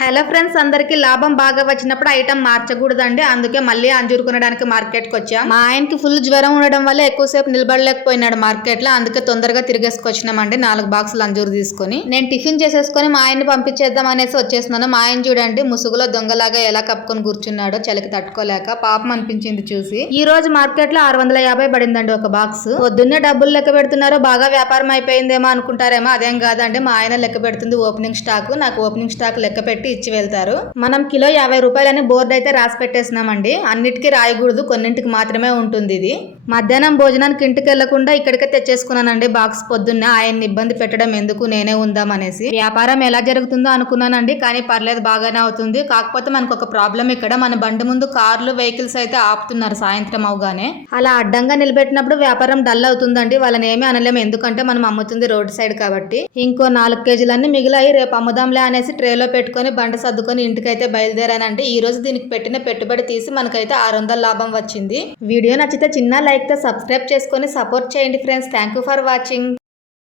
Hello friends అందరికి లాభం బాగా వచ్చినప్పుడు ఐటమ్ మార్చకూడదండి. అందుకే మళ్ళీ అంజూరు కొనడానికి మార్కెట్కి వచ్చాం. మా ఆయనకి ఫుల్ జ్వరం ఉండడం వల్ల ఎక్కువసేపు నిలబడలేకపోయినాడు మార్కెట్లో అందుకే తొందరగా తిరిగేసుకొచ్చినామండి. నాలుగు బాక్సులు అంజూరు తీసుకొని. నేను టిఫిన్ చేసేసుకొని మా ఆయన్ని పంపించేద్దాం అనేసి వచ్చేస్తున్నాను. మా ఆయన చూడండి ముసుగులో దొంగలాగా ఎలా కప్పుకొని కూర్చున్నాడో చలికి తట్టుకోలేక పాపం అనిపించింది చూసి. ఈ రోజు మార్కెట్లో ఆరు వందల యాభై పడిందండి ఒక బాక్స్. పొద్దున్నే డబ్బులు లెక్క పెడుతున్నారో బాగా వ్యాపారం అయిపోయిందేమో అనుకుంటారేమో అదేం కాదండి. మా ఆయన లెక్క పెడుతుంది ఓపెనింగ్ స్టాక్. నాకు ఓపెనింగ్ స్టాక్ లెక్క పెట్టి ఇచ్చి వెళ్తారు. మనం కిలో యాభై రూపాయలని బోర్డు అయితే రాసి పెట్టేసినామండి. అన్నిటికీ రాయకూడదు కొన్నింటికి మాత్రమే ఉంటుంది ఇది. మధ్యాహ్నం భోజనానికి ఇంటికి వెళ్ళకుండా ఇక్కడికే తెచ్చేసుకున్నానండి బాక్స్ పొద్దున్నే. ఆయన్ని ఇబ్బంది పెట్టడం ఎందుకు? నేనే ఉందాం అనేసి వ్యాపారం ఎలా జరుగుతుందో అనుకున్నానండి కానీ పర్లేదు బాగానే అవుతుంది. కాకపోతే మనకు ఒక ప్రాబ్లం ఇక్కడ. మన బండి ముందు కార్లు వెహికల్స్ అయితే ఆపుతున్నారు సాయంత్రం అవగానే. అలా అడ్డంగా నిలబెట్టినప్పుడు వ్యాపారం డల్ అవుతుందండి. వాళ్ళని ఏమీ అనలేము ఎందుకంటే మనం అమ్ముతుంది రోడ్ సైడ్ కాబట్టి. ఇంకో నాలుగు కేజీలన్నీ మిగిలాయి రేపు అమ్ముదాంలే అనేసి ట్రేలో పెట్టుకొని బండ సర్దుకొని ఇంటికైతే బయలుదేరానంటే ఈ రోజు దీనికి పెట్టిన పెట్టుబడి తీసి మనకైతే ఆరు వందల లాభం వచ్చింది. వీడియో నచ్చితే చిన్న లైక్తో సబ్స్క్రైబ్ చేసుకొని సపోర్ట్ చేయండి friends. Thank you for watching.